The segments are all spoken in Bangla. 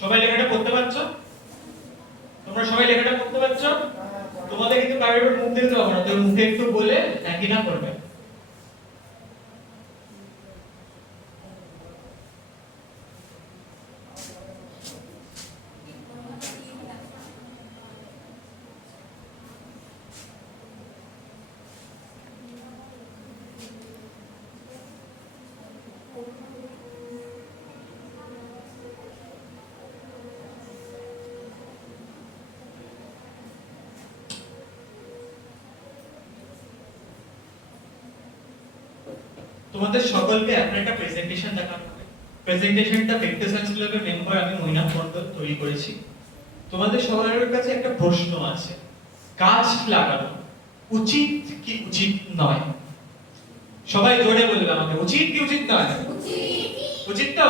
সবাই লেখাটা পড়তে পারছো? তোমরা সবাই লেখাটা পড়তে পারছো? তোমাদের কিন্তু কারোর মুখ দেখতে পাবো না, তো মুখে একটু বলে একই না করবে। তোমাদের সকলকে আপনার একটা প্রেজেন্টেশন দেখানো হবে। প্রেজেন্টেশনটা ভেক্টর সায়েন্স ল্যাবের মেম্বার আমি মৈনাক মণ্ডল তৈরি করেছি। তোমাদের সবার কাছে একটা প্রশ্ন আছে, গাছ লাগানো উচিত কি উচিত নয়? সবাই জোরে বলবে আমাকে, উচিত কি উচিত নয়? উচিত তো।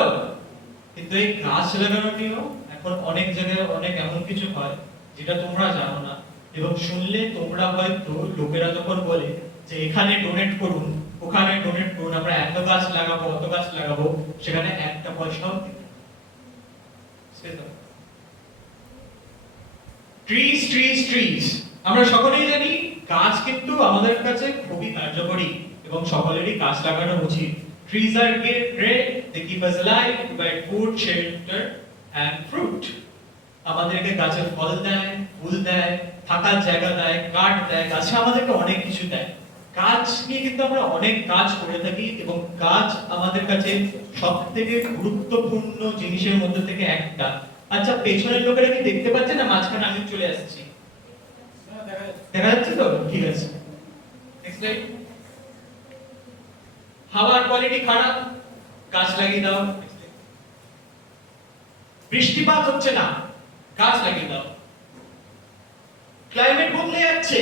কিন্তু এই গাছ লাগানো নিয়েও এখন অনেক জায়গায় অনেক এমন কিছু হয় যেটা তোমরা জানো না, এবং শুনলে তোমরা হয়তো, লোকেরা যখন বলে যে এখানে ডোনেট করুন, ওখানে ডোনেট করুন, আমরা এত গাছ লাগাবো অত গাছ লাগাবো, সেখানে একটা পয়সাও দিতে ট্রিজ ট্রিজ ট্রিজ। আমরা সকলেই জানি গাছ কিন্তু আমাদের কাছে খুবই কার্যকরী এবং সকলেরই গাছ লাগানো উচিত। Trees are great, they keep us alive, provide food, shelter and fruit. আমাদেরকে গাছে ফল দেয়, ফুল দেয়, থাকার জায়গা দেয়, কাঠ দেয়, গাছে আমাদেরকে অনেক কিছু দেয়। গাছ নিয়ে কিন্তু আমরা অনেক কাজ করে থাকি এবং গাছ আমাদের কাছে সবথেকে গুরুত্বপূর্ণ জিনিসের মধ্যে থেকে একটা। আচ্ছা, পেছনের লোকেরা কি দেখতে পাচ্ছে না মাঝখানে আমি চলে আসছি? দেখা যাচ্ছে তো? ঠিক আছে, নেক্সট লাইড। হাওয়ার কোয়ালিটি খারাপ, গাছ লাগিয়ে দাও। বৃষ্টিপাত হচ্ছে না, গাছ লাগিয়ে দাও। ক্লাইমেট বদলে যাচ্ছে,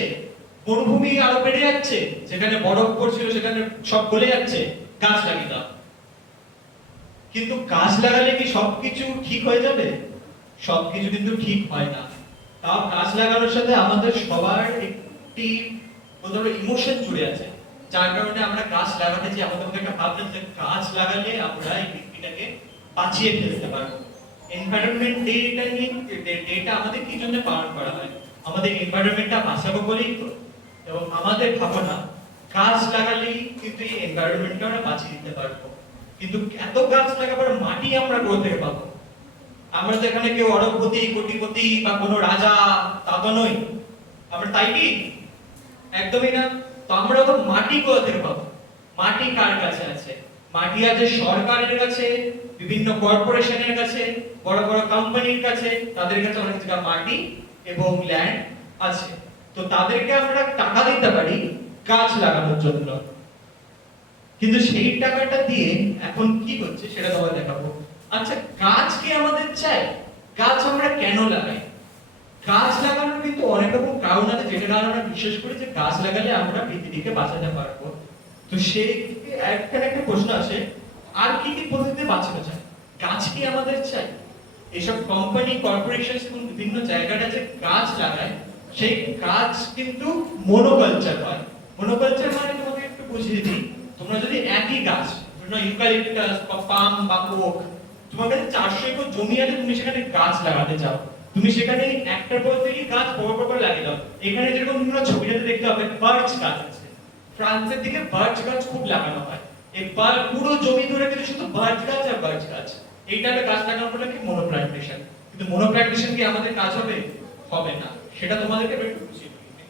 বনভূমি আরো বেড়ে যাচ্ছে, যেখানে বরফ পড়ছিল সেখানে সব গলে যাচ্ছে, গাছ লাগিয়ে দাও। কিন্তু গাছ লাগালে কি সবকিছু ঠিক হয়ে যাবে? সবকিছু কিন্তু ঠিক হয় না। তাও গাছ লাগানোর সাথে আমাদের সবার একটি ইমোশন জুড়ে আছে, যার কারণে আমরা গাছ লাগাতে চাই। আমাদের মধ্যে একটা ভাবনা যে গাছ লাগালে আমরা এই পৃথিবীটাকে বাঁচিয়ে ফেলতে পারবো। এনভায়রনমেন্ট ডেটা আমাদের কি জন্য পালন করা হয়? আমাদের এনভায়রনমেন্টটা বাঁচাবো বলেই তো। এবং আমাদের ভাবনা গাছ লাগালেই কিন্তু এই এনভায়রনমেন্টটা আমরা বাঁচিয়ে দিতে পারবো। কিন্তু এত গাছ লাগাবার মাটি আমরা কোথা থেকে পাবো? আমরা তো এখানে কেউ অরবপতি, কোটিপতি বা কোনো রাজা তা তো নই। আমরা তাই কি? একদমই না। তো আমরা তো মাটি কোথা থেকে পাবো? মাটি কার কাছে আছে? মাটি আছে সরকারের কাছে, বিভিন্ন কর্পোরেশনের কাছে, বড় বড় কোম্পানির কাছে। তাদের কাছে অনেক জায়গা মাটি এবং ল্যান্ড আছে। তো তাদেরকে আমরা টাকা দিতে পারি গাছ লাগানোর জন্য। কিন্তু সেই টাকাটা দিয়ে এখন কি হচ্ছে সেটা তোমাদের দেখাবো। আচ্ছা, গাছ কি আমাদের চাই? গাছ আমরা কেন লাগাই? গাছ লাগানোর কিন্তু অনেক রকম কারণ আছে, যেটা কারণে আমরা বিশেষ করে যে গাছ লাগালে আমরা পৃথিবীকে বাঁচাতে পারবো। তো সেই একটা প্রশ্ন আসে, আর কি কি পদ্ধতিতে বাঁচানো যায়? গাছ কি আমাদের চাই? এইসব কোম্পানি, কর্পোরেশন এবং বিভিন্ন জায়গাটা যে গাছ লাগায়, সেই গাছ কিন্তু মনোকালচার হয়। মনোকালচার মানে তোমাদের একটু বুঝিয়ে দিই। তোমরা যদি একই গাছ, ইউক্যালিপটাস বা পাম বা ওক, তোমার কাছে 400 একর জমি আছে, তুমি সেখানে গাছ লাগাতে চাও, তুমি সেখানে একটার পর থেকে গাছ বড় বড় লাগিয়ে দাও। এখানে যেরকম তোমরা ছবিটাতে দেখতে পাবে বার্চ গাছ আছে, ফ্রান্সের দিকে বার্চ গাছ খুব লাগানো হয়। এই পুরো জমি ধরে কিন্তু শুধু বার্চ গাছ আর বার্চ গাছ। এইটাতে গাছ লাগানো বলে কি মনোপ্লান্টেশন। কিন্তু মনোপ্লান্টেশন কি আমাদের কাজ হবে? হবে না। সেটা তোমাদেরকে একটু বুঝিয়ে দিই।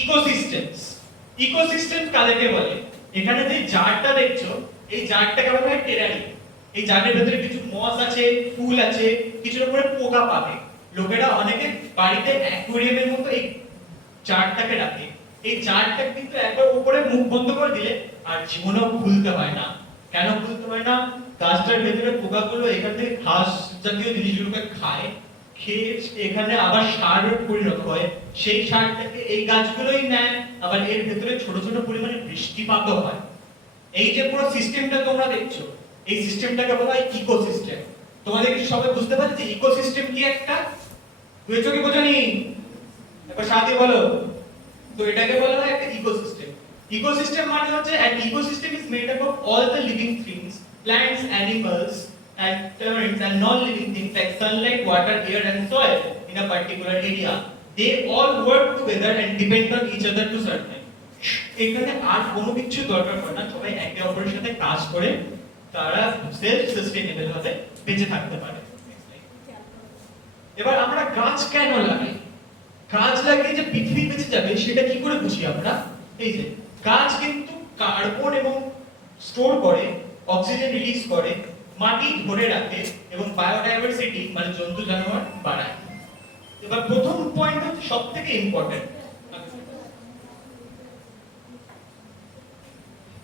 ইকোসিস্টেমস, ইকোসিস্টেম কাদেরকে বলে? এখানে যে জারটা দেখছো, এই জারটাকে বলা হয় টেরারি। এই জারের ভেতরে কিছু মস আছে, ফুল আছে, কিছুর উপরে পোকা পাবে। লোকেরা অনেকে বাড়িতে অ্যাকুয়ারিয়ামের মতো এই জারটাকে রাখে। এই জারটা কিন্তু একবার উপরে মুখ বন্ধ করে দিলে আর জীবনেও খুলতে হয় না। কেন খুলতে হয় না? গাছটার ভেতরে পোকাগুলো এখান থেকে ঘাস জাতীয় জিনিসগুলোকে খায়, খেয়ে এখানে আবার সারে পরিণত হয়। সেই সারটাকে এই গাছগুলোই নেয়, আবার এর ভেতরে ছোট ছোট পরিমাণে বৃষ্টিপাতও হয়। এই যে পুরো সিস্টেমটা তোমরা দেখছো, এই সিস্টেমটাকে বলা হয় ইকোসিস্টেম। তোমাদের কি সবাই বুঝতে পারছে ইকোসিস্টেম কি একটা? বুঝেছো কি বোঝনি? একবার সাথে বলো। তো এটাকে বলা হয় একটা ইকোসিস্টেম। ইকোসিস্টেম মানে হচ্ছে an ecosystem is made up of all the living things, plants, animals, and terrents and non-living things like sunlight, water, air and soil in a particular area. They all work together and depend on each other to survive. এখানে আর কোনো কিছু দরকার পড়ে না, সবাই একে অপরের সাথে কাজ করে তারা সেলফ সাস্টেইনেবল ভাবে বেঁচে থাকতে পারে। এবার আমরা গাছ কেন লাগাই? গাছ লাগিয়ে যে পৃথিবী বেঁচে যাবে সেটা কি করে বুঝি আমরা? এই যে গাছ কিন্তু কার্বন এবং স্টোর করে, অক্সিজেন রিলিজ করে, মাটি ধরে রাখে এবং বায়োডাইভার্সিটি মানে জন্তু জানোয়ার বাড়ায়। এবার প্রথম পয়েন্ট হচ্ছে সবথেকে ইম্পর্টেন্ট,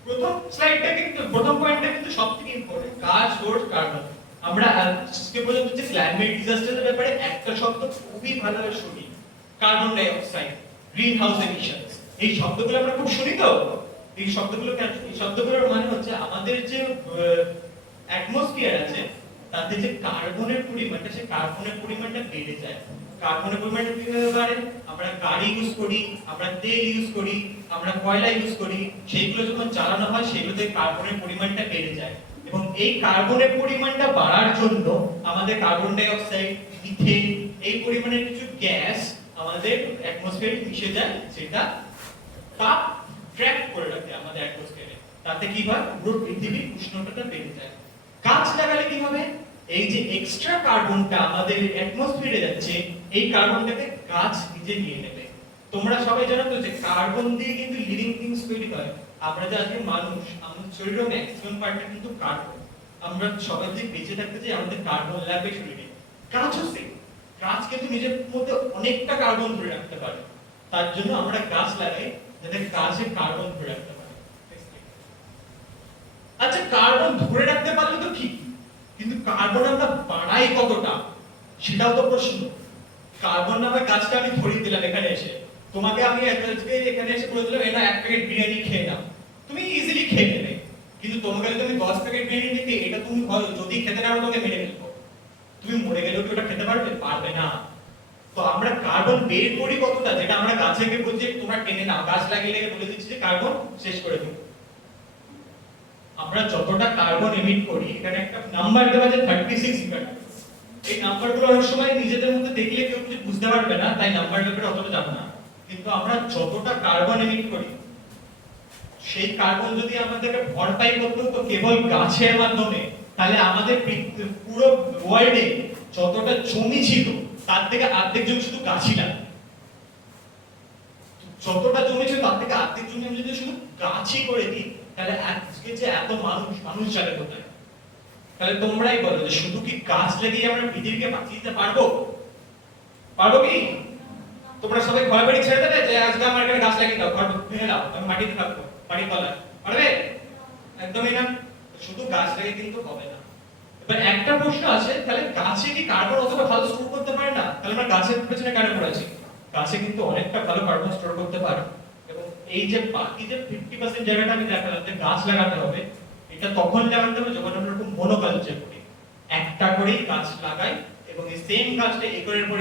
প্রথম স্লাইডটা কিন্তু প্রথম পয়েন্টটা কিন্তু সবথেকে ইম্পর্টেন্ট, গাছ সোর্স কার্বন। আমরা আজকে পর্যন্ত যে ক্লাইমেট ডিজাস্টারের ব্যাপারে একটা শব্দ খুবই ভালোভাবে শুনি, carbon die oxide, green house emissions. এই শব্দগুলো আমরা খুব শুনি তো, এই শব্দগুলো কেন? এই শব্দগুলোর মানে হচ্ছে আমাদের যে অ্যাটমসফিয়ার আছে তাতে যে কার্বনের পরিমাণটা, সেই কার্বনের পরিমাণটা বেড়ে যায়। কার্বনের পরিমাণটা কিভাবে বাড়ে? আমরা গাড়ি ইউজ করি, আমরা তেল ইউজ করি, আমরা কয়লা ইউজ করি, সেইগুলো যখন জ্বালানো হয় সেগুলোতে কার্বনের পরিমাণটা বেড়ে যায়। এবং এই কার্বনের পরিমাণটা বাড়ার জন্য আমাদের কার্বন ডাই অক্সাইড, মিথেন এই পরিমাণের কিছু গ্যাস আমাদের অ্যাটমসফিয়ারে মিশে যায়, যেটা তাপ ট্র্যাপ করে রাখে আমাদের অ্যাটমসফিয়ারে। তাতে কি হয়? পুরো পৃথিবীর উষ্ণতাটা বেড়ে যায়। গাছ লাগালে কি হবে? এই যে এক্সট্রা কার্বনটা আমাদের অ্যাটমসফিয়ারে যাচ্ছে, এই কার্বনটাকে গাছ নিজে নিয়ে নেবে। তোমরা সবাই জানো তো যে কার্বন দিয়ে কিন্তু লিভিং থিংস তৈরি হয়। আমরা যে আজকে মানুষ, আমাদের শরীরের ম্যাক্সিমাম পার্টটা কিন্তু কার্বন। আমরা সবাই যে বেঁচে থাকতে চাই আমাদের কার্বন লাগবে শরীরে। গাছও সেম, গাছ কিন্তু নিজের মধ্যে অনেকটা কার্বন ধরে রাখতে পারে। তার জন্য আমরা গাছ লাগাই যাতে গাছে কার্বন ধরে রাখতে পারে। আচ্ছা, কার্বন ধরে রাখতে পারলে তো ঠিক, কিন্তু কার্বন আমরা বাড়াই কতটা সেটাও তো প্রশ্ন। কার্বন নামে গাছটা আমি ধরিয়ে দিলাম এখানে এসে, তোমাকে আমি আজকে এখানে এসে বলে দিলাম এটা এক প্যাকেট বিরিয়ানি খেয়ে নাও, তুমি ইজিলি খেয়ে নেবে। কিন্তু তোমাকে যদি আমি 10 প্যাকেট বিরিয়ানি দিই, এটা তুমি যদি খেতে না পারো তোমাকে মেরে ফেলবো, তুমি মরে গেলেও কি ওটা খেতে পারবে? পারবে না। তো আমরা কার্বন বের করি কতটা, যেটা আমরা গাছে গিয়ে বলছি তোমরা টেনে নাও, গাছ লাগিয়ে লেগে বলে দিচ্ছি যে কার্বন শেষ করে দেবো। আমরা যতটা কার্বন এমিট করি, এখানে একটা নাম্বার দেওয়া আছে 36 ইউনিট। এই নাম্বারগুলো অনেক সময় নিজেদের মধ্যে দেখলে কেউ কিছু বুঝতে পারবে না, তাই নাম্বার ব্যাপারে অতটা জানো না। কিন্তু আমরা যতটা কার্বন এমিট করি, সেই কার্বন যদি আমাদেরকে ভরপাই করতে হতো কেবল গাছের মাধ্যমে, তাহলে আমাদের পুরো ওয়ার্ল্ডে যতটা জমি ছিল তার থেকে অর্ধেক জমি শুধু গাছই লাগবে। যতটা জমি ছিল তার থেকে অর্ধেক জমি আমি যদি শুধু গাছই করে দিই, তাহলে আজকে যে এত মানুষ যাবে কোথায়? তাহলে তোমরাই বলো যে শুধু কি গাছ লাগিয়ে আমরা পৃথিবীকে বাঁচিয়ে দিতে পারবো? পারবো কি? তোমরা সবাই ঘর বাড়ি ছেড়ে দেবে যে আজকে আমার এখানে গাছ লাগিয়ে দাও, ঘর ভেঙে দাও, আমি মাটিতে থাকবো, বাড়ি তলায়? পারবে? একদমই না। শুধু গাছ লাগিয়ে কিন্তু হবে না। এবার একটা প্রশ্ন আছে, তাহলে গাছে কি কার্বন অতটা ভালো স্টোর করতে পারে না? তাহলে আমরা গাছের পেছনে কেন পড়ে আছি? গাছে কিন্তু অনেকটা ভালো কার্বন স্টোর করতে পারে। এবং এই যে বাকি যে 50% জায়গাটা আমি দেখালাম যে গাছ লাগাতে হবে, এটা তখন লাগাতে হবে যখন আমরা এরকম মনোকালচার করি, একটা করেই গাছ লাগাই এবং এই সেম গাছটা একরের পর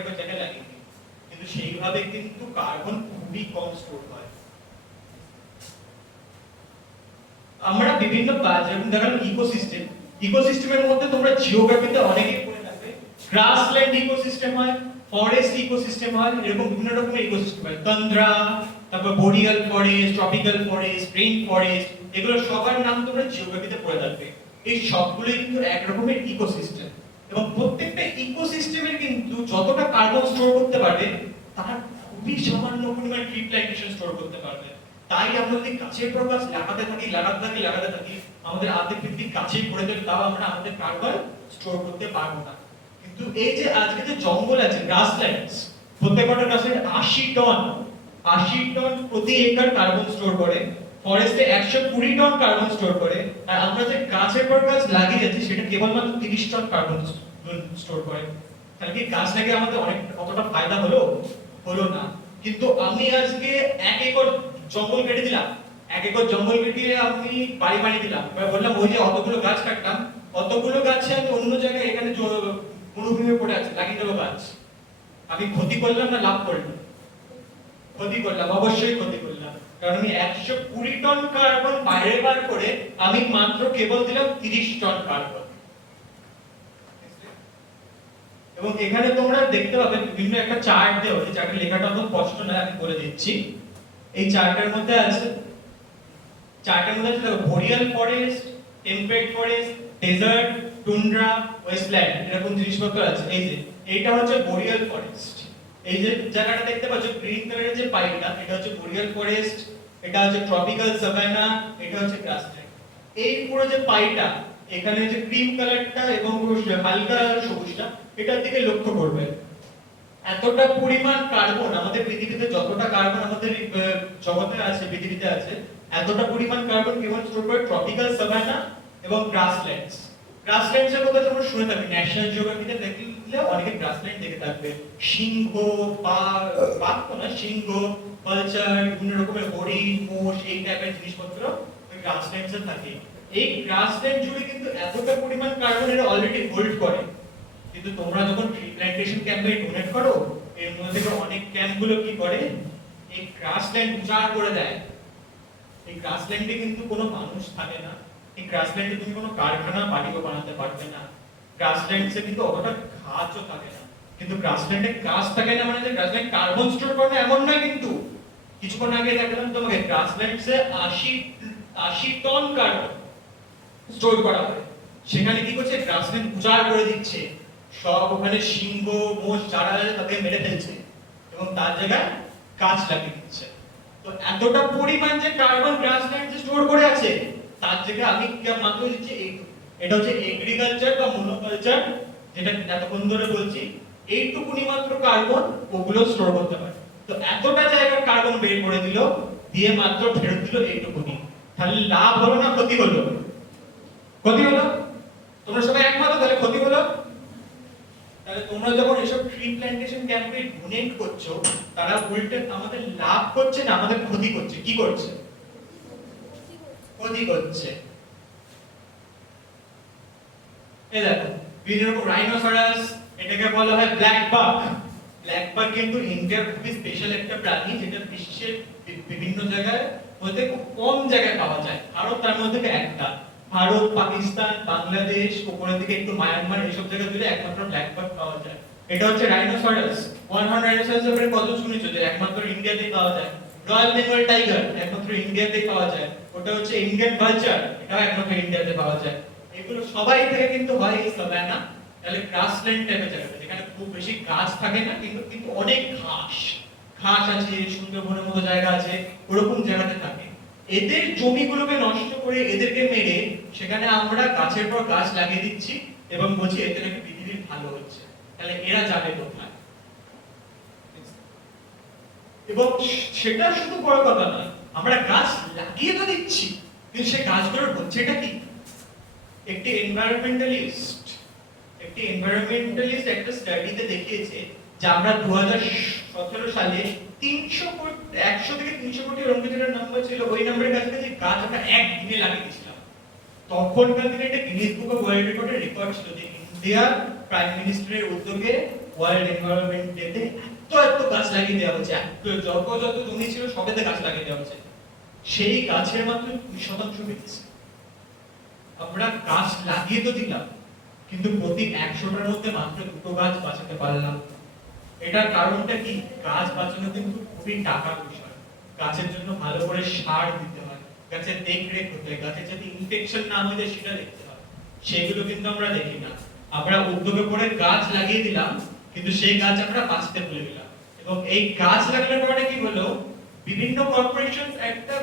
একর জায়গায় লাগিয়ে দিই। কিন্তু সেইভাবে কিন্তু কার্বন খুবই কম স্টোর হয়। আমরা বিভিন্ন যেমন দেখালাম ইকোসিস্টেম, ইকোসিস্টেমের মধ্যে তোমরা জিওগ্রাফিতে অনেকেই পড়ে থাকবে, গ্রাসল্যান্ড ইকোসিস্টেম হয়, ফরেস্ট ইকোসিস্টেম হয়, এরকম বিভিন্ন রকমের ইকোসিস্টেম হয়। তন্দ্রা, তারপর boreal forest, tropical forest, rain forest, এগুলো সবার নাম তোমরা জিওগ্রাফিতে পড়ে থাকবে। এই সবগুলোই কিন্তু এক রকমের ইকোসিস্টেম এবং প্রত্যেকটা ইকোসিস্টেমের কিন্তু যতটা কার্বন স্টোর করতে পারবে তার খুবই সামান্য পরিমাণ ট্রি প্ল্যান্টেশন স্টোর করতে পারবে। তাই আমরা যদি গাছের পর গাছ লাগাতে থাকি, আমাদের অর্ধেক পৃথিবী গাছেই ভরে দেবে, তাও আমরা আমাদের কার্বন স্টোর করতে পারবো না। কিন্তু এই যে আজকে যে জঙ্গল আছে, গ্রাসল্যান্ডস, প্রত্যেকটা গ্রাসল্যান্ড 80 টন প্রতি একর কার্বন স্টোর করে, ফরেস্টে 120 টন কার্বন স্টোর করে, আর আমরা যে গাছের পর গাছ লাগিয়ে যাচ্ছি সেটা কেবলমাত্র 30 টন কার্বন স্টোর করে। তাহলে কি গাছ লাগিয়ে আমাদের অনেক কতটা ফায়দা হলো? হলো না। কিন্তু আমি আজকে 1 একর জঙ্গল কেটে দিলাম, 1 একর জঙ্গল কেটে আমি বাড়ি বানিয়ে দিলাম, এবার বললাম ওই যে অতগুলো গাছ কাটলাম, অতগুলো গাছে আমি অন্য জায়গায় এখানে মরুভূমি পড়ে আছে লাগিয়ে দেবো গাছ। আমি ক্ষতি করলাম না লাভ করলাম? ক্ষতি করলাম, অবশ্যই ক্ষতি করলাম। কারণ আমি 120 টন কার্বন বাইরে বার করে আমি মাত্র কেবল দিলাম 30 টন কার্বন। এবং এখানে তোমরা দেখতে পাবে বিভিন্ন একটা চার্ট দেওয়া আছে, চার্টের লেখাটা তো স্পষ্ট নয়, আমি বলে দিচ্ছি। এই চার্টের মধ্যে আছে, দেখো boreal forest, temperate forest, desert, tundra, wasteland, এরকম জিনিসপত্র আছে। এই যে এইটা হচ্ছে বোরিয়াল ফরেস্ট। এই যে জায়গাটা দেখতে পাচ্ছ গ্রিন কালারের যে পাইটা, এটা হচ্ছে বোরিয়াল ফরেস্ট, এটা হচ্ছে ট্রপিক্যাল সাভানা, এটা হচ্ছে গ্রাসল্যান্ড। এই পুরো যে পাইটা, এখানে যে ক্রিম কালারটা এবং হালকা সবুজটা, এটার দিকে লক্ষ্য করবে। এতটা পরিমাণ কার্বন আমাদের পৃথিবীতে, যতটা কার্বন আমাদের জগতে আছে, পৃথিবীতে আছে, এতটা পরিমাণ কার্বন কেবল স্টোর করে ট্রপিক্যাল সাভানা এবং গ্রাসল্যান্ডস। গ্রাসল্যান্ডসের কথা তোমরা শুনে থাকবে, ন্যাশনাল জিওগ্রাফিতে দেখলে অনেকে গ্রাসল্যান্ড দেখে থাকবে। সিংহ, বাঘ তো না, সিংহ, কালচার, বিভিন্ন রকমের হরিণ, মোষ, এই টাইপের জিনিসপত্র ওই গ্রাসল্যান্ডসে থাকে। এই গ্রাসল্যান্ড জুড়ে কিন্তু এতটা পরিমাণ কার্বন এরা অলরেডি হোল্ড করে। কিন্তু তোমরা যখন ট্রি প্ল্যান্টেশন ক্যাম্পে ডোনেট করো, এর মধ্যে থেকে অনেক ক্যাম্পগুলো কি করে, এই গ্রাসল্যান্ড উজাড় করে দেয়। এই গ্রাসল্যান্ডে কিন্তু কোনো মানুষ থাকে না, এই গ্রাসল্যান্ডে তুমি কোনো কারখানা, বাড়িও বানাতে পারবে না। গ্রাসল্যান্ডসে কিন্তু অতটা গাছও থাকে না। কিন্তু গ্রাসল্যান্ডে গাছ থাকে না মানে যে গ্রাসল্যান্ড কার্বন স্টোর করে না এমন নয়। কিন্তু কিছুক্ষণ আগে দেখালাম তোমাকে, গ্রাসল্যান্ডসে 80 টন কার্বন স্টোর করা হয়। সেখানে কি করছে, গ্রাসল্যান্ড উজাড় করে দিচ্ছে, সব ওখানে সিংহ, মোষ যারা আছে তাদের মেরে ফেলছে এবং তার জায়গায় গাছ লাগিয়ে দিচ্ছে। তো এতটা পরিমাণ যে কার্বন গ্রাসল্যান্ড যে স্টোর করে আছে, তার জায়গায় আমি মাত্র দিচ্ছি এইটুকু। এটা হচ্ছে এগ্রিকালচার বা মনোকালচার, যেটা এতক্ষণ ধরে বলছি, এইটুকুনি মাত্র কার্বন ওগুলো স্টোর করতে পারে। তো এতটা জায়গার কার্বন বের করে দিল, দিয়ে মাত্র ফেরত দিল এইটুকুনি। তাহলে লাভ হলো না ক্ষতি হলো? ক্ষতি হলো। তোমরা সবাই একমত? তাহলে ক্ষতি হলো। তাহলে তোমরা যখন এসব ট্রি প্ল্যান্টেশন ক্যাম্পে ডোনেট করছো, তারা উল্টে আমাদের লাভ করছে না আমাদের ক্ষতি করছে? কি করছে? ক্ষতি করছে। এই দেখো বিভিন্ন রকম রাইনোসরাস, এটাকে বলা হয় ব্ল্যাক বাক। ব্ল্যাক বাক কিন্তু ইন্ডিয়ার খুবই স্পেশাল একটা প্রাণী, যেটা বিশ্বের বিভিন্ন জায়গায় মধ্যে খুব কম জায়গায় পাওয়া যায়। ভারত তার মধ্যে একটা। ভারত, পাকিস্তান, বাংলাদেশ, উপরের দিকে একটু মায়ানমার, এইসব জায়গা জুড়ে একমাত্র ব্ল্যাক বাক পাওয়া যায়। এটা হচ্ছে রাইনোসরাস। 100 রাইনোসরাসের ব্যাপারে কত শুনেছো যে একমাত্র ইন্ডিয়াতেই পাওয়া যায়। রয়্যাল বেঙ্গল টাইগার একমাত্র ইন্ডিয়াতেই পাওয়া যায়। ওটা হচ্ছে ইন্ডিয়ান ভালচার, এটাও একমাত্র ইন্ডিয়াতে পাওয়া যায়। এগুলো সবাই থেকে কিন্তু হয় এই সাভানা, তাহলে গ্রাসল্যান্ড টাইপের জায়গা, যেখানে খুব বেশি গাছ থাকে না, কিন্তু অনেক ঘাস আছে, সুন্দরবনের মতো জায়গা আছে, ওরকম জায়গাতে থাকে। এদের জমিগুলোকে নষ্ট করে, এদেরকে মেরে, সেখানে আমরা গাছের পর গাছ লাগিয়ে দিচ্ছি এবং বলছি এতে নাকি পৃথিবীর ভালো হচ্ছে। তাহলে এরা যাবে কোথায়? এবং সেটা শুধু বড় কথা নয়, আমরা গাছ লাগিয়ে তো দিচ্ছি, কিন্তু সেই গাছগুলোর হচ্ছেটা কি? একটি এনভায়রনমেন্টালিস্ট একটা স্টাডিতে দেখিয়েছে যে আমরা 2017 সালে 100 থেকে 300 কোটি এরকম কিছু নাম্বার ছিল, ওই নাম্বারের কাছাকাছি গাছ আমরা একদিনে লাগিয়ে দিয়েছিলাম। তখনকার দিনে এটা গিনেস বুক অফ ওয়ার্ল্ড রেকর্ডের রেকর্ড ছিল যে ইন্ডিয়া প্রাইম মিনিস্টারের উদ্যোগে ওয়ার্ল্ড এনভায়রনমেন্ট ডেতে এত গাছ লাগিয়ে দেওয়া হচ্ছে, যত জমি ছিল সবেতে গাছ লাগিয়ে দেওয়া হচ্ছে। সেই গাছের মাত্র 2% বেঁচেছে। আমরা গাছ লাগিয়ে তো দিলাম, কিন্তু প্রতি 100টার মধ্যে মাত্র 2টো গাছ বাঁচাতে পারলাম। এটার কারণটা কি? গাছ বাঁচানো কিন্তু খুবই টাকার বিষয়। গাছের জন্য ভালো করে সার দিতে হয়, গাছের দেখরেখ করতে হয়, গাছের যাতে ইনফেকশন না হয়ে যায় সেটা দেখতে হয়। সেগুলো কিন্তু আমরা দেখি না। আমরা উদ্যোগে পড়ে গাছ লাগিয়ে দিলাম, কিন্তু সেই গাছ আমরা বাঁচতে ভুলে গেলাম। এবং এই গাছ লাগানোর পরে কি হলো, বিভিন্ন কর্পোরেশন একটা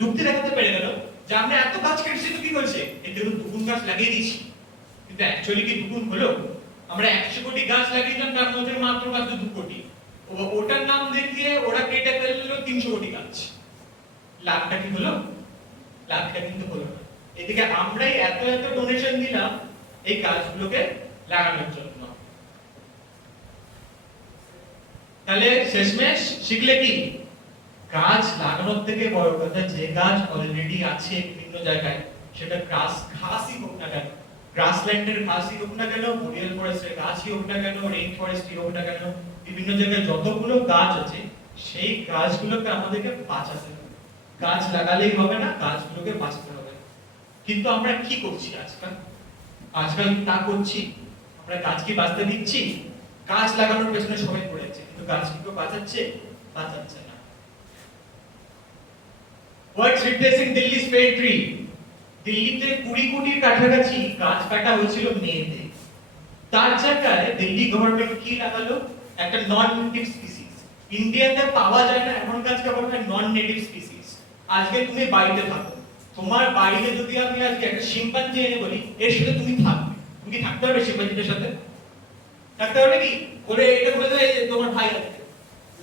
যুক্তি দেখাতে পেরে গেল যে আমরা এত গাছ কেটেছি তো কি হয়েছে, এতে তো দুগুণ গাছ লাগিয়ে দিয়েছি। কিন্তু অ্যাকচুয়ালি কি দুগুণ হলো? আমরা 100 কোটি গাছ লাগিয়েছিলাম, তার মধ্যে মাত্র 2 কোটি। ওটার নাম দেখিয়ে ওরা কেটে ফেললো 300 কোটি গাছ। লাভটা কি হলো? লাভটা কিন্তু হলো না। এদিকে আমরাই এত ডোনেশন দিলাম এই গাছগুলোকে লাগানোর জন্য। তাহলে শেষমেশ শিখলে কি? গাছ লাগানোর থেকে বড় কথা, যে গাছ অলরেডি আছে বিভিন্ন জায়গায়, সেটা ঘাসই হোক না কেন, গ্রাসল্যান্ডের ঘাসই হোক না কেন, বোরিয়াল ফরেস্টের গাছই হোক না কেন, রেইন ফরেস্টই হোক না কেন, বিভিন্ন জায়গায় যতগুলো গাছ আছে সেই গাছগুলোকে আমাদেরকে বাঁচাতে হবে। গাছ লাগালেই হবে না, গাছগুলোকে বাঁচাতে হবে। কিন্তু আমরা কি করছি আজকাল তা করছি। আমরা গাছকে বাঁচতে দিচ্ছি? গাছ লাগানোর পেছনে সবাই পড়েছে, কিন্তু গাছ কি কেউ বাঁচাচ্ছে? বাঁচাচ্ছে না। What's replacing Delhi's pear tree? দিল্লিতে 20 কোটির কাছাকাছি গাছ কাটা হয়েছিল মেতে। তার জায়গায় দিল্লি গভর্নমেন্ট কি লাগালো? একটা নন নেটিভ স্পিসিস। ইন্ডিয়াতে পাওয়া যায় না এমন গাছকে বলা হয় নন নেটিভ স্পিসিস। আজকে তুমি বাড়িতে থাকো, তোমার বাড়িতে যদি আমি আজকে একটা শিম্পাঞ্জি এনে বলি এর সাথে তুমি থাকবে, তুমি কি থাকতে পারবে শিম্পাঞ্জিটার সাথে? থাকতে পারবে কি? বলে এটা বলে দেয় তোমার ভাই আছে,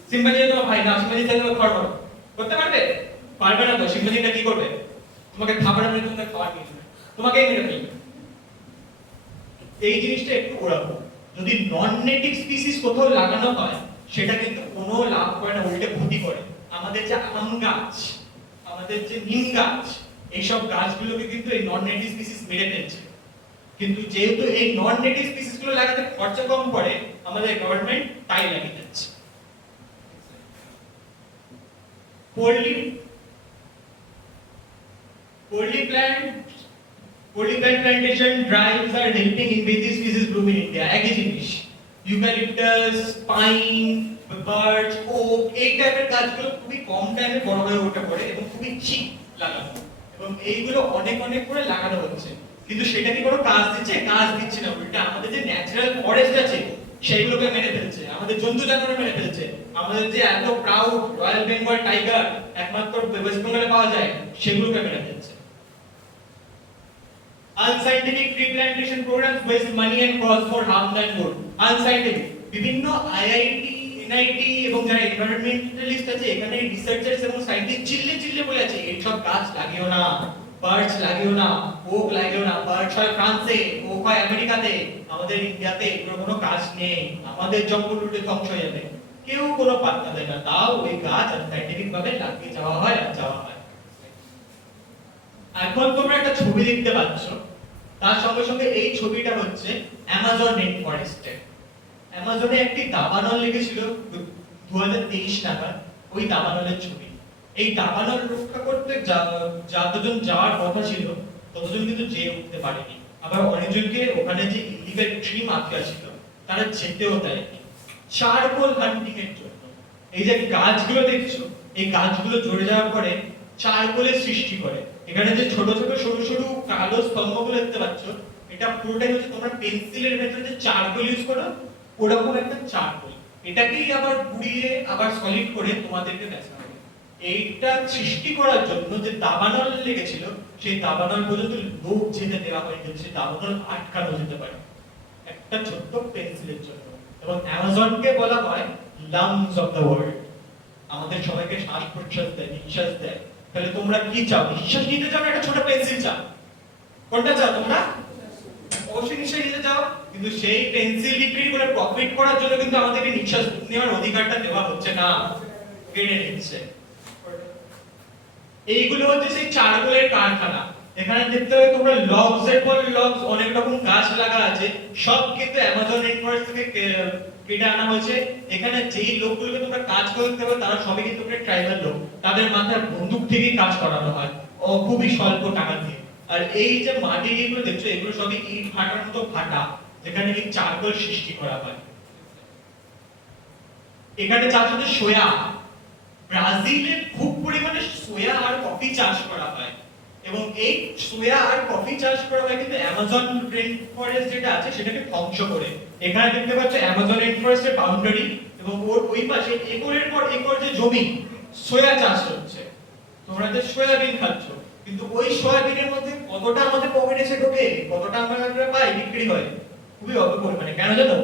শিম্পাঞ্জি তোমার ভাই না, শিম্পাঞ্জি চাইলে তোমার খাবার করতে পারবে? পারবে না তো। শিম্পাঞ্জিটা কি করবে? তোমাকে খাবার এনে তোমাকে খাবার নিয়ে দেবে, তোমাকে মেরে ফেলবে। এই জিনিসটা একটু ওড়াবো। যদি নন নেটিভ স্পিসিস কোথাও লাগানো হয় সেটা কিন্তু কোনো লাভ করে না, উল্টে ক্ষতি করে। আমাদের যে আম গাছ, আমাদের যে নিম গাছ, এইসব গাছগুলোকে কিন্তু এই নন নেটিভ স্পিসিস মেরে ফেলছে। কিন্তু যেহেতু এই নন নেটিভ স্পিসিস গুলো লাগাতে খরচা কম পড়ে, আমাদের গভর্নমেন্ট তাই লাগিয়ে দিচ্ছে। Poorly plant plantation drives are helping invasive species bloom in India. একই জিনিস, ইউক্যালিপটাস, পাইন, বার্চ, ওক, এই টাইপের গাছগুলো খুবই কম টাইমে বড় হয়ে ওঠে পড়ে এবং খুবই চিপ লাগানো, এবং এইগুলো অনেক অনেক করে লাগানো হচ্ছে। কিন্তু সেটা কি কোনো কাজ দিচ্ছে? কাজ দিচ্ছে না, উল্টা আমাদের যে ন্যাচারাল ফরেস্ট আছে সেইগুলোকে মেরে ফেলছে, আমাদের জন্তু জানোয়ার মেরে ফেলছে। আমাদের যে এত প্রাউড রয়্যাল বেঙ্গল টাইগার একমাত্র ওয়েস্ট বেঙ্গলে পাওয়া যায়, সেগুলোকে মেরে ফেলছে। Unscientific tree plantation programs waste money and cause more harm than good. Unscientific বিভিন্ন আইআইটি, এনআইটি এবং যারা এনভায়রনমেন্টালিস্ট আছে এখানে রিসার্চার্স এবং সায়েন্টিস্ট চিল্লে চিল্লে বলে আছে এই সব গাছ লাগিও না, বার্চ লাগিও না, ওক লাগিও না। বার্চ হয় ফ্রান্সে, ওক হয় আমেরিকাতে, আমাদের ইন্ডিয়াতে এগুলোর কোনো কাজ নেই, আমাদের জঙ্গল উল্টে ধ্বংস হয়ে যাবে। কেউ কোনো পাত্তা দেয় না, তাও ওই গাছ সায়েন্টিফিক ভাবে লাগিয়ে যাওয়া হয় আর যাওয়া হয়। এখন তোমরা একটা ছবি দেখতে পাচ্ছ, তার সঙ্গে সঙ্গে এই ছবিটা হচ্ছে অ্যামাজন রেন ফরেস্টে। অ্যামাজনে একটি দাবানল লেগেছিল 2023 নাগাদ, ওই দাবানলের ছবি। এই দাবানল রক্ষা করতে যতজন যাওয়ার কথা ছিল ততজন কিন্তু যেয়ে উঠতে পারেনি। আবার অনেকজনকে ওখানে যে ইলিগাল ট্রি মাফিয়া ছিল তারা যেতেও দেয়নি চারকোল হান্টিং এর জন্য। এই যে গাছগুলো দেখছো, এই গাছগুলো ঝরে যাওয়ার পরে চারকোলের সৃষ্টি করে। এখানে যে ছোট ছোট সরু সরু কালো স্তম্ভগুলো দেখতে পাচ্ছ, এটা পুরোটাই হচ্ছে তোমরা পেন্সিলের ভেতরে যে চারকোল ইউজ করো ওরকম একটা চারকোল। এটাকেই আবার গুঁড়িয়ে আবার সলিড করে তোমাদেরকে বেচা হবে। এইটা সৃষ্টি করার জন্য যে দাবানল লেগেছিল সেই দাবানল পর্যন্ত লোক যেতে দেওয়া হয়নি, সেই দাবানল আটকানো যেতে পারে একটা ছোট্ট পেন্সিলের জন্য। এবং অ্যামাজনকে বলা হয় লাংস অফ দ্য ওয়ার্ল্ড, আমাদের সবাইকে শ্বাস প্রশ্বাস দেয়, নিঃশ্বাস দেয়। তাহলে তোমরা কি চাও? নিঃশ্বাস নিতে চাও না একটা ছোট পেন্সিল চাও? কোনটা চাও তোমরা? অবশ্যই নিঃশ্বাস নিতে চাও, কিন্তু সেই পেন্সিল বিক্রি করে প্রফিট করার জন্য কিন্তু আমাদেরকে নিঃশ্বাস নেওয়ার অধিকারটা দেওয়া হচ্ছে না, কেড়ে নিচ্ছে। এইগুলো হচ্ছে সেই চারকোলের কারখানা। এখানে দেখতে হবে তোমরা লগস এর পর লগস অনেক রকম গাছ লাগা আছে, সব কিন্তু অ্যামাজন রেনফরেস্ট থেকে কেটে আনা হয়েছে। এখানে যেই লোকগুলোকে তোমরা কাজ করতে হবে তারা সবাই কিন্তু ট্রাইবাল লোক, তাদের মাথায় বন্দুক থেকে কাজ করানো হয় খুবই স্বল্প টাকা দিয়ে। আর এই যে মাটির এগুলো দেখছো, এগুলো সবই ইট ভাটার মতো ভাটা, যেখানে কি চারকোল সৃষ্টি করা হয়। এখানে চাষ হচ্ছে সোয়া। ব্রাজিলে খুব পরিমাণে সোয়া আর কফি চাষ করা হয়, এবং এই সোয়া আর কফি চাষ করা হয় কিন্তু অ্যামাজন রেন ফরেস্ট যেটা আছে সেটাকে ধ্বংস করে। এখানে দেখতে পাচ্ছ অ্যামাজন রেন ফরেস্টের বাউন্ডারি, এবং ওর ওই পাশে একরের পর একর যে জমি সোয়া চাষ হচ্ছে। তোমরা যে সয়াবিন খাচ্ছ, কিন্তু ওই সয়াবিনের মধ্যে কতটা আমাদের পকেটে এসে ঢোকে, কতটা আমরা পাই, বিক্রি হয় খুবই অল্প পরিমাণে। কেন জানো?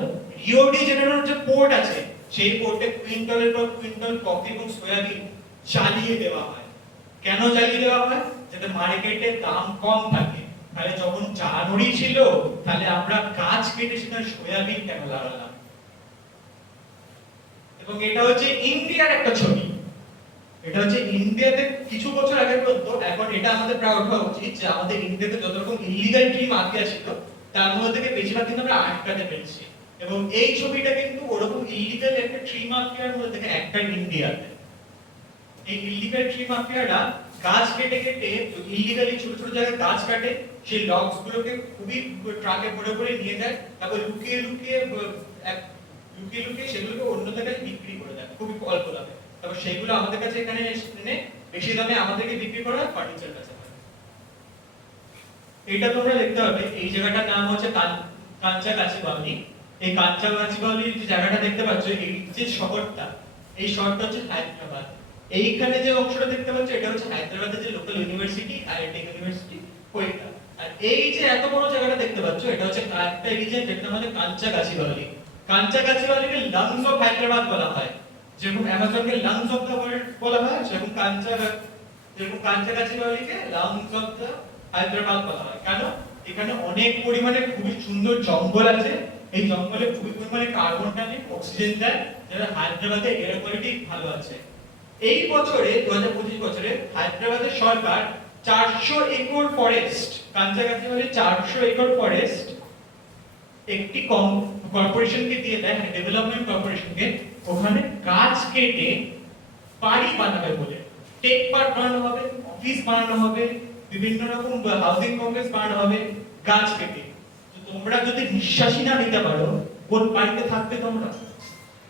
রিও ডি জেনেরোর যে পোর্ট আছে সেই পোর্টে কুইন্টালের পর কুইন্টাল কফি এবং সয়াবিন জ্বালিয়ে দেওয়া হয়। কেন জ্বালিয়ে দেওয়া হয়? যাতে মার্কেটে দাম কম থাকে। তাহলে যখন জ্বালানি ছিল তাহলে আমরা গাছ কেটে সেখানে সয়াবিন কেন লাগালাম? এবং এটা হচ্ছে ইন্ডিয়ার একটা ছবি। এটা হচ্ছে ইন্ডিয়াতে কিছু বছর আগে পর্যন্ত, এখন এটা আমাদের প্রাউড হওয়া উচিত যে আমাদের ইন্ডিয়াতে যত রকম ইলিগাল ট্রি মাফিয়া ছিল তার মধ্যে থেকে বেশিরভাগ কিন্তু আমরা আটকাতে পেরেছি। এবং এই ছবিটা কিন্তু ওরকম ইলিগাল একটা ট্রি মাফিয়ার মধ্যে থেকে একটা ইন্ডিয়াতে। এই ইলিগাল ট্রি মাফিয়ারা গাছ কেটে কেটে ইলিগালি ছোট ছোট জায়গায় গাছ কাটে, সেই লগস গুলোকে খুবই ট্রাকে ভরে ভরে নিয়ে যায়, তারপর লুকিয়ে লুকিয়ে সেগুলোকে অন্য জায়গায় বিক্রি করে দেয় খুবই অল্প দামে। তারপর সেগুলো আমাদের কাছে এখানে এনে বেশি দামে আমাদেরকে বিক্রি করা হয় ফার্নিচার কাছে। এটা তোমরা দেখতে পাবে, এই জায়গাটার নাম হচ্ছে কাঞ্চাগাছি বাউলি। এই কাঞ্চাগাছি বাউলির যে জায়গাটা দেখতে পাচ্ছ, এই যে শহরটা, এই শহরটা হচ্ছে হায়দ্রাবাদ। এইখানে যে অংশটা দেখতে পাচ্ছ, এটা হচ্ছে হায়দ্রাবাদের যে লোকাল ইউনিভার্সিটি, আইআইটি ইউনিভার্সিটি, ওইটা। আর এই যে এত বড় জায়গাটা দেখতে পাচ্ছ, এটা হচ্ছে একটা রিজন, যেটা মানে কাঞ্চাগাছি বাউলি। কাঞ্চাগাছি বাউলিকে লাংস অফ হায়দ্রাবাদ বলা হয়। যেরকম অ্যামাজনকে লাংস অফ দ্য ওয়ার্ল্ড বলা হয়, সেরকম কাঞ্চাগাছি বাউলিকে লাংস অফ দ্য হায়দ্রাবাদ বলা হয়। কেন? এখানে অনেক পরিমাণে খুবই সুন্দর জঙ্গল আছে। এই জঙ্গলে খুবই পরিমাণে কার্বন টানে, অক্সিজেন দেয়, যেটা হায়দ্রাবাদে এয়ার কোয়ালিটি ভালো আছে। এই বছরে 2025 বছরে হায়দ্রাবাদের সরকার 400 একর ফরেস্ট, কাঞ্চাগাছি বাউলি 400 একর ফরেস্ট একটি কর্পোরেশনকে দিয়ে দেয়, ডেভেলপমেন্ট কর্পোরেশনকে। ওখানে গাছ কেটে বাড়ি বানাবে বলে, টেক পার্ক বানানো হবে, অফিস বানানো হবে, বিভিন্ন রকম হাউজিং কমপ্লেক্স বানানো হবে গাছ কেটে। তো তোমরা যদি নিঃশ্বাসই না নিতে পারো, কোন বাড়িতে থাকবে তোমরা?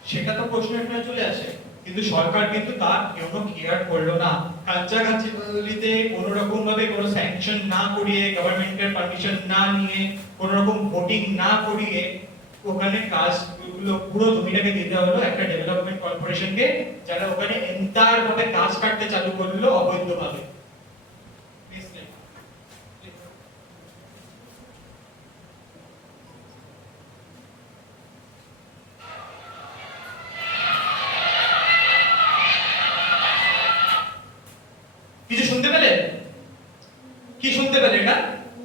সেটা তো প্রশ্ন এখানে চলে আসে। কিন্তু সরকার কিন্তু তার কোনো কেয়ার করলো না। কাঞ্চাগাছি বাউলিতে কোনো রকম ভাবে কোনো স্যাংশন না করিয়ে, গভর্নমেন্টের পারমিশন না নিয়ে, কোনো রকম ভোটিং না করিয়ে ওখানে কাজগুলো পুরো জমিটাকে দিতে হলো একটা ডেভেলপমেন্ট কর্পোরেশনকে, যারা ওখানে এন্টার ভাবে গাছ কাটতে চালু করলো অবৈধভাবে। কিছু শুনতে পেলে? কি শুনতে পেলে? এটা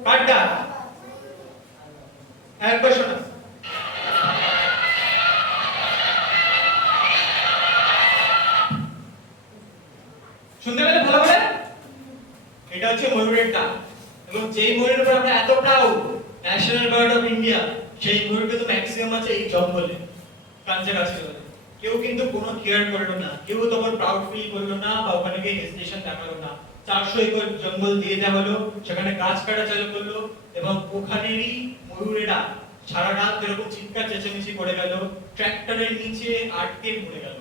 কার ডাক? একবার শোনা। শুনতে পেলে ভালো করে? এটা হচ্ছে ময়ূরের ডাক। এবং যেই ময়ূরের উপর আমরা এত proud, national bird of India, সেই ময়ূর কিন্তু ম্যাক্সিমাম আছে এই জঙ্গলে, কাঞ্চাগাছি বাউলি। কেউ কিন্তু কোনো কেয়ার করলো না, কেউ তখন প্রাউড ফিল করলো না, বা ওখানে গিয়ে হেজিটেশন দেখালো না। 400 একর জঙ্গল দিয়ে দেওয়া হলো, সেখানে গাছ কাটা চালু করলো, এবং ওখানেরই ময়ূরেরা সারা রাত এরকম চিৎকার চেঁচামেচি করে গেল, ট্র্যাক্টরের নিচে আটকে পড়ে গেল।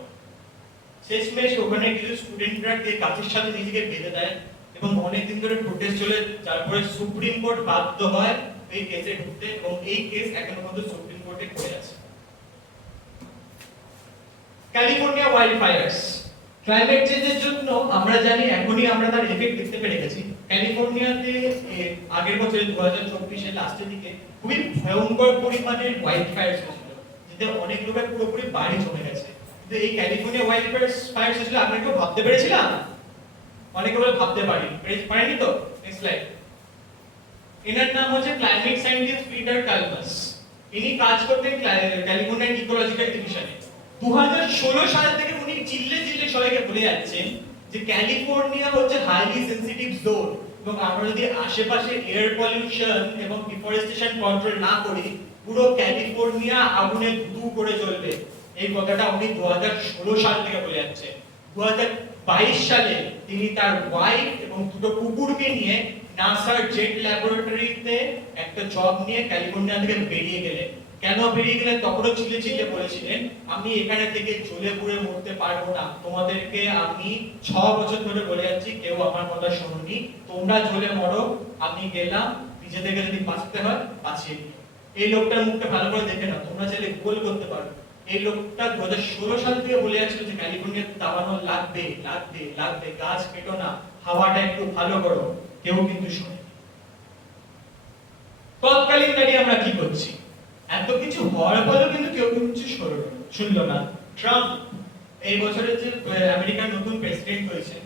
শেষমেশ ওখানে কিছু স্টুডেন্টরা গিয়ে গাছের সাথে নিজেকে বেঁধে দেয়, এবং অনেকদিন ধরে প্রোটেস্ট চলে, তারপরে সুপ্রিম কোর্ট বাধ্য হয় এই কেসে ঢুকতে, এবং এই কেস এখনো পর্যন্ত সুপ্রিম কোর্টে পড়ে আছে। ক্যালিফোর্নিয়া ওয়াইল্ড ফায়ার্স, ক্লাইমেট চেঞ্জের জন্য আমরা জানি এখনই আমরা তার এফেক্ট দেখতে পেরে গেছি। ক্যালিফোর্নিয়াতে আগের বছর 2024 এর লাস্টের দিকে খুবই ভয়ঙ্কর পরিমাণে ওয়াইল্ড ফায়ার্স হয়েছিল, যেতে অনেক লোকের পুরোপুরি বাড়ি জমে গেছে। কিন্তু এই ক্যালিফোর্নিয়া ওয়াইল্ড ফায়ার্স হয়েছিল, আমরা কেউ ভাবতে পেরেছিলাম? অনেকে বলে ভাবতে পারিনি তো। Next slide. এনার নাম হচ্ছে ক্লাইমেট সায়েন্টিস্ট পিটার কালমাস। ইনি কাজ করতেন ক্যালিফোর্নিয়া ইকোলজিক্যাল ডিভিশনে। 2016 সাল থেকে উনি চিল্লে চিল্লে সবাইকে বলে যাচ্ছেন যে ক্যালিফোর্নিয়া হচ্ছে হাইলি সেনসিটিভ জোন, এবং আমরা যদি আশেপাশে এয়ার পলিউশন এবং ডিফরেস্টেশন কন্ট্রোল না করি, পুরো ক্যালিফোর্নিয়া আগুনে ধু করে জ্বলবে। এই কথাটা উনি 2016 সাল থেকে বলে যাচ্ছে। 2022 সালে তিনি তার ওয়াইফ এবং দুটো কুকুরকে নিয়ে নাসার জেট ল্যাবরেটরিতে একটা জব নিয়ে ক্যালিফোর্নিয়া থেকে বেরিয়ে গেলেন। কেন বেরিয়ে গেলেন? তখনও চিল্লে চিল্লে বলেছিলেন, আমি এখানে থেকে জ্বলে পুড়ে মরতে পারবো না, তোমাদেরকে আমি 6 বছর ধরে বলে যাচ্ছি, কেউ আমার কথা শোনোনি, তোমরা জ্বলে মরো, আমি গেলাম, নিজেদেরকে যদি বাঁচতে হয় বাঁচিয়ে নিও। এই লোকটার মুখটা ভালো করে দেখে নাও, তোমরা চাইলে গোল করতে পারো। এই লোকটা 2016 সাল থেকে বলে যাচ্ছিল যে ক্যালিফোর্নিয়াতে দাবানো লাগবে লাগবে লাগবে, গাছ কেটো না, হাওয়াটা একটু ভালো করো, কেউ কিন্তু শোনেনি। তৎকালীন দাঁড়িয়ে আমরা কি করছি? এত কিছু হওয়ার পরেও কিন্তু কেউ কিছু শুনলো না। ট্রাম্প এই বছরের যে আমেরিকার নতুন প্রেসিডেন্ট হয়েছেন,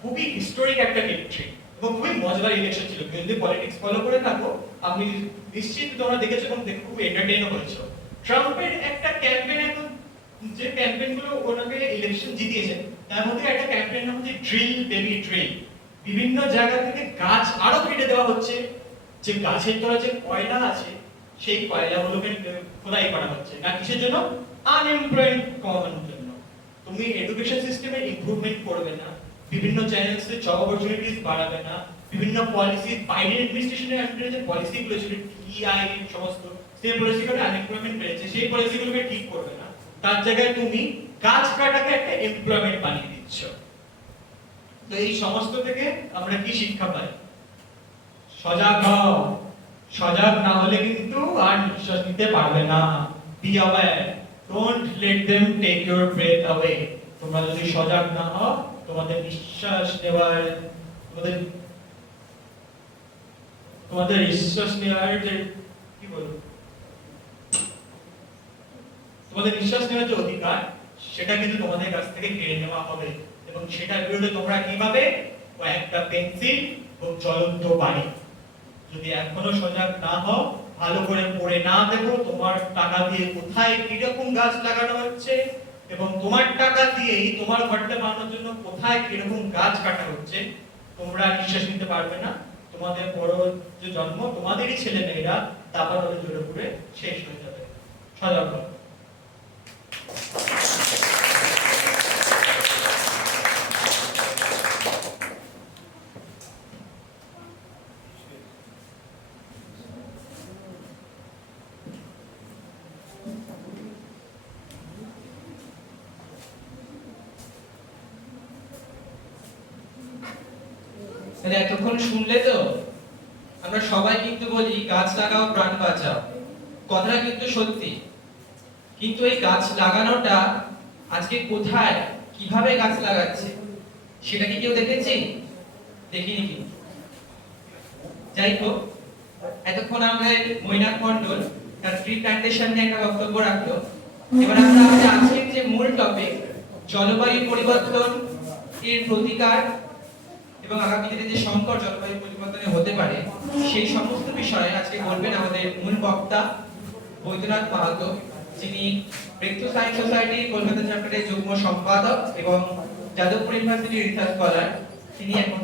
খুবই হিস্টোরিক একটা ভিক্টরি এবং খুবই মজাদার ইলেকশন ছিল। যদি পলিটিক্স ফলো করে থাকো, আমি নিশ্চিত তোমরা দেখেছো এবং দেখে খুব এন্টারটেইনও হয়েছো। ট্রাম্পের একটা ক্যাম্পেইন, এখন যে ক্যাম্পেইনগুলো ওনাকে ইলেকশন জিতিয়েছেন, তার মধ্যে একটা ক্যাম্পেইন নাম হচ্ছে ড্রিল বেবি ড্রিল। বিভিন্ন জায়গা থেকে গাছ আরো কেটে দেওয়া হচ্ছে, যে গাছের তলায় যে কয়লা আছে সেই কয়লাগুলোকে খোদাই করা হচ্ছে। না কিসের জন্য? আনএমপ্লয়েড কমানোর জন্য। তুমি এডুকেশন সিস্টেমে ইমপ্রুভমেন্ট করবে না, বিভিন্ন চ্যানেলসে জব অপরচুনিটিস বাড়াবে না, বিভিন্ন পলিসি বাইডেন অ্যাডমিনিস্ট্রেশনের আন্ডারে যে পলিসিগুলো ছিল টিআই সমস্ত সেই পলিসিগুলো আনএমপ্লয়মেন্ট বেড়েছে, সেই পলিসিগুলোকে ঠিক করবে না, তার জায়গায় তুমি গাছ কাটাকে একটা এমপ্লয়মেন্ট বানিয়ে দিচ্ছ। তো এই সমস্ত থেকে আমরা কি শিক্ষা পাই? সজাগ হও, সজাগ না হলে কিন্তু আর নিঃশ্বাস নিতে পারবে না। Be aware, don't let them take your breath away. তোমরা যদি সজাগ না হও, তোমাদের নিঃশ্বাস নেওয়ার তোমাদের নিঃশ্বাস নেওয়ার যে কি বলবো, তোমাদের নিঃশ্বাস নেওয়ার যে অধিকার, সেটা কিন্তু তোমাদের কাছ থেকে কেড়ে নেওয়া হবে। এবং সেটার বিরুদ্ধে তোমরা কিভাবে? ও একটা পেন্সিল ও জ্বলন্ত বাড়ি। যদি এখনো সজাগ না হও, ভালো করে পড়ে না দেখো তোমার টাকা দিয়ে কোথায় কিরকম গাছ লাগানো হচ্ছে, এবং তোমার টাকা দিয়েই তোমার ঘরটা বানানোর জন্য কোথায় কিরকম গাছ কাটা হচ্ছে, তোমরা নিঃশ্বাস নিতে পারবে না। তোমাদের বড় যে জন্ম, তোমাদেরই ছেলে মেয়েরা দাবার হলে জোরে পুড়ে শেষ হয়ে যাবে। সজাগ হও। তাহলে এতক্ষণ শুনলে তো, আমরা সবাই কিন্তু বলি গাছ লাগাও প্রাণ বাঁচাও, কথাটা কিন্তু সত্যি। কিন্তু এই গাছ লাগানোটা আজকে কোথায় কিভাবে গাছ লাগাচ্ছে সেটা কি কেউ দেখেছি? দেখিনি কিন্তু। যাই হোক, এতক্ষণ আমরা মৈনাক মণ্ডল তার ট্রি প্ল্যান্টেশন নিয়ে একটা বক্তব্য রাখলো। এবার আমরা আমাদের আজকের যে মূল টপিক, জলবায়ু পরিবর্তন এর প্রতিকার এবং আগামী দিনে যে সংকট জলবায়ু পরিবর্তনে হতে পারে, সেই সমস্ত বিষয়ে আজকে বলবেন আমাদের মূল বক্তা বৈদ্যনাথ মাহাতো, যিনি ব্রেকথ্রু সায়েন্স সোসাইটি কলকাতা চ্যাপ্টারের যুগ্ম সম্পাদক এবং যাদবপুর ইউনিভার্সিটির রিসার্চ স্কলার। তিনি এখন